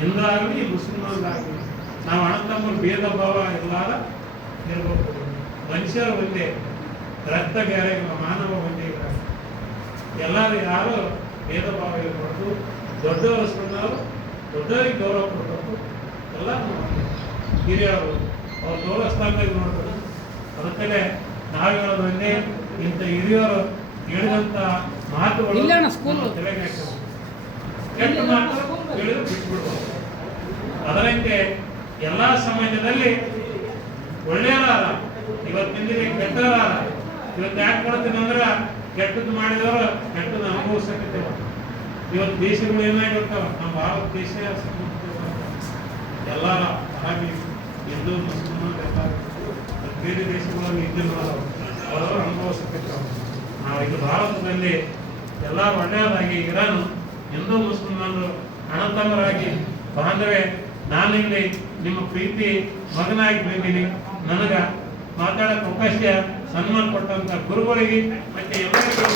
ಹಿಂದಾಗಲಿ ಮುಸ್ಲಿಮರಾಗಲಿ ನಾವು ಅಣ್ಣ ತಮ್ಮರು ಭೇದ ಭಾವ ಎಲ್ಲಾರ ಇರಬೇಕು. ಮನುಷ್ಯರು ಒಂದೇ, ರಕ್ತ ಬೇರೆ ಇಲ್ಲ, ಮಾನವ ಒಂದೇ ಇಲ್ಲ. ಎಲ್ಲರೂ ಯಾರು ಭೇದ ಭಾವ ಇರಬಾರ್ದು. ದೊಡ್ಡವರು ಸಣ್ಣವರು, ದೊಡ್ಡವರಿಗೆ ಗೌರವ ಕೊಡಬೇಕು. ಎಲ್ಲ ಹಿರಿಯರು ಅವ್ರ ಗೌರವ ಸ್ಥಾನದಲ್ಲಿ ನೋಡ್ಬೇಕು. ಅದಕ್ಕೆ ನಾವು ಹೇಳೋದು ಒಂದೇ, ಇಂಥ ಹಿರಿಯರು ಹೇಳಿದಂಥ ಮಾತುಗಳು ತಲೆಗೆ ಹಾಕಬೇಕು. ಕೆಟ್ಟ ಮಾತು ಹೇಳಿದ್ರು ಬಿಟ್ಬಿಡ್ಬೋದು. ಅದರಂತೆ ಎಲ್ಲ ಸಮಾಜದಲ್ಲಿ ಒಳ್ಳೆಯವರಾದ, ಇವತ್ತಿಂದಿಗೆ ಕೆಟ್ಟವರಾದ. ಇವತ್ತು ಯಾಕೆ ಕೊಡ್ತೀನಿ ಅಂದ್ರೆ ಕೆಟ್ಟದ್ದು ಮಾಡಿದವರು ಕೆಟ್ಟದ್ದು ಅನುಭವಿಸಕತ್ತೇವ. ಇವತ್ತು ದೇಶಗಳು ಏನಾಗಿರ್ತಾವ, ನಮ್ಮ ಭಾರತ ದೇಶ ಎಲ್ಲ ಹಾಗೆ ಹಿಂದೂ ಮುಸ್ಲಿಮ್ ಬೇರೆ ದೇಶಗಳಲ್ಲಿ ಹಿಂದಿನ ಅವರು ಅನುಭವಿಸಕತ್ತೇವ. ನಾವು ಇದು ಭಾರತದಲ್ಲಿ ಎಲ್ಲ ಒಳ್ಳೆಯದಾಗಿ ಇರಾನು ಹಿಂದೂ ಮುಸ್ಲಿಮರು ಅಣ್ಣ ತಮ್ಮರಾಗಿ ಬಾಂಧವೇ, ನಾನಿಲ್ಲಿ ನಿಮ್ಮ ಪ್ರೀತಿ ಮಗನಾಗಿ ಬಂದೀನಿ. ನನಗೆ ಮಾತಾಡೋಕೆ ಅವಕಾಶ ಸನ್ಮಾನ ಕೊಟ್ಟಂತ ಗುರುಗಳಿಗೆ ಮತ್ತೆ ಎಲ್ಲರಿಗೂ